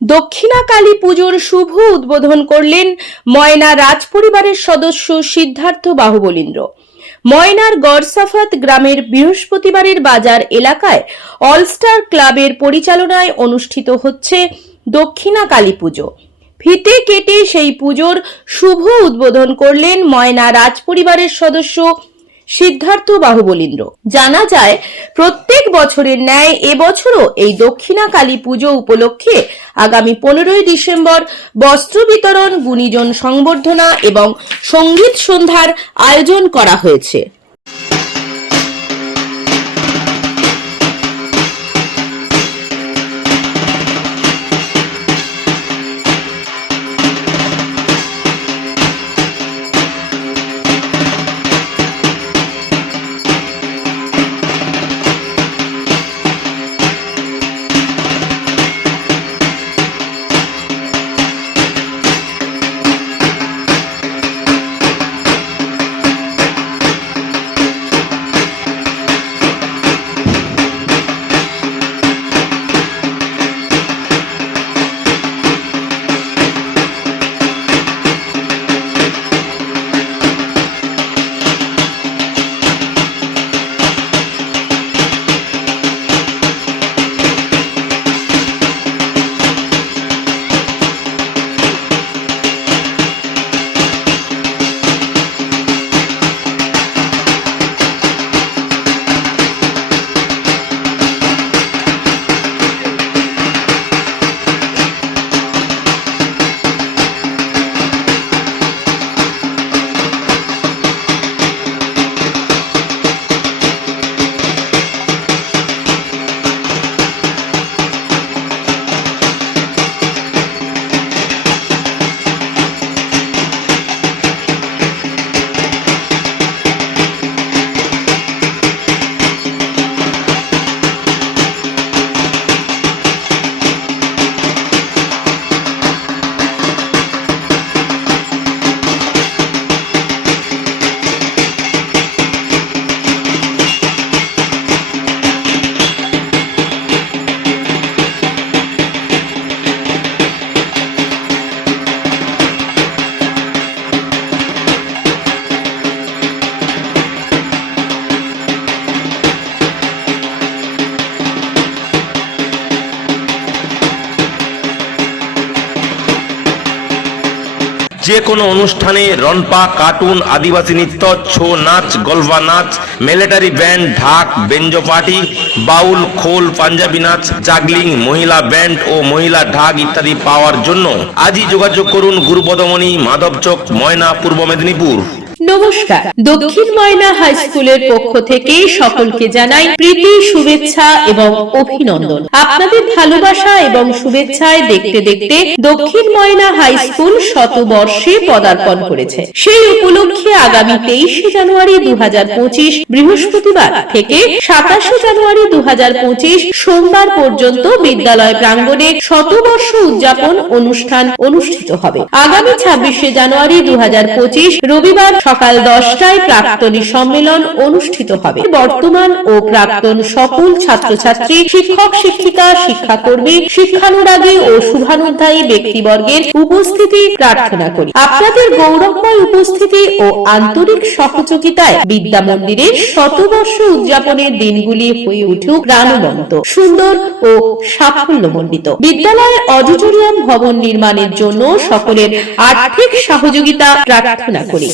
দক্ষিণা কালী পুজোর শুভ উদ্বোধন করলেন ময়না রাজপরিবারের সদস্য সিদ্ধার্থ বাহুবলীন্দ্র। ময়নার গড়সাফাত গ্রামের বৃহস্পতিবারের বাজার এলাকায় অলস্টার ক্লাবের পরিচালনায় অনুষ্ঠিত হচ্ছে দক্ষিণা কালী পুজো। ফিতে কেটে সেই পুজোর শুভ উদ্বোধন করলেন ময়না রাজপরিবারের সদস্য সিদ্ধার্থ বাহুবলীন্দ্র। জানা যায়, প্রত্যেক বছরের ন্যায় এবছরও এই দক্ষিণা কালী পুজো উপলক্ষে আগামী পনেরোই ডিসেম্বর বস্ত্র বিতরণ, গুণীজন সংবর্ধনা এবং সংগীত সন্ধ্যার আয়োজন করা হয়েছে। যে কোনো অনুষ্ঠানে রনপা কার্টুন, আদিবাসী নৃত্য, ছৌ নাচ, গলবা নাচ, মিলিটারি ব্যান্ড, ঢাক, বেঞ্জো পার্টি, বাউল, খোল, পাঞ্জাবি নাচ, জাগলিং, মহিলা ব্যান্ড ও মহিলা ঢাক ইত্যাদি পাওয়ার জন্য আজই যোগাযোগ করুন গুরুপদমণি মাধবচক ময়না, পূর্ব মেদিনীপুর। নমস্কার। দক্ষিণ ময়না হাই স্কুলের পক্ষ থেকে সকলকে জানাই প্রীতি, শুভেচ্ছা এবং অভিনন্দন। আপনাদের ভালোবাসা এবং শুভেচ্ছায় দেখতে দেখতে দক্ষিণ ময়না হাই স্কুল শতবর্ষে পদার্পণ করেছে। সেই উপলক্ষে আগামী তেইশে জানুয়ারি দু বৃহস্পতিবার থেকে সাতাশে জানুয়ারি দু সোমবার পর্যন্ত বিদ্যালয় প্রাঙ্গণে শতবর্ষ উদযাপন অনুষ্ঠান অনুষ্ঠিত হবে। আগামী ছাব্বিশে জানুয়ারি দু হাজার পঁচিশ রবিবার সকাল দশটায় প্রাক্তনী সম্মেলন অনুষ্ঠিত হবে। বর্তমান ও প্রাক্তন সকল ছাত্রছাত্রী শিক্ষক শিক্ষিকা শিক্ষাকর্মী, শিক্ষানুরাগী ও শুভানুধ্যায়ী ব্যক্তিবর্গের উপস্থিতি প্রার্থনা করি। আপনাদের গৌরবময় উপস্থিতি ও আন্তরিক সহযোগিতায় বিদ্যা মন্দিরের শতবর্ষ উদযাপনের দিনগুলি হয়ে উঠুক প্রাণবন্ত, সুন্দর ও সাফল্যমণ্ডিত। বিদ্যালয়ের অডিটোরিয়াম ভবন নির্মাণের জন্য সকলের আর্থিক সহযোগিতা প্রার্থনা করি।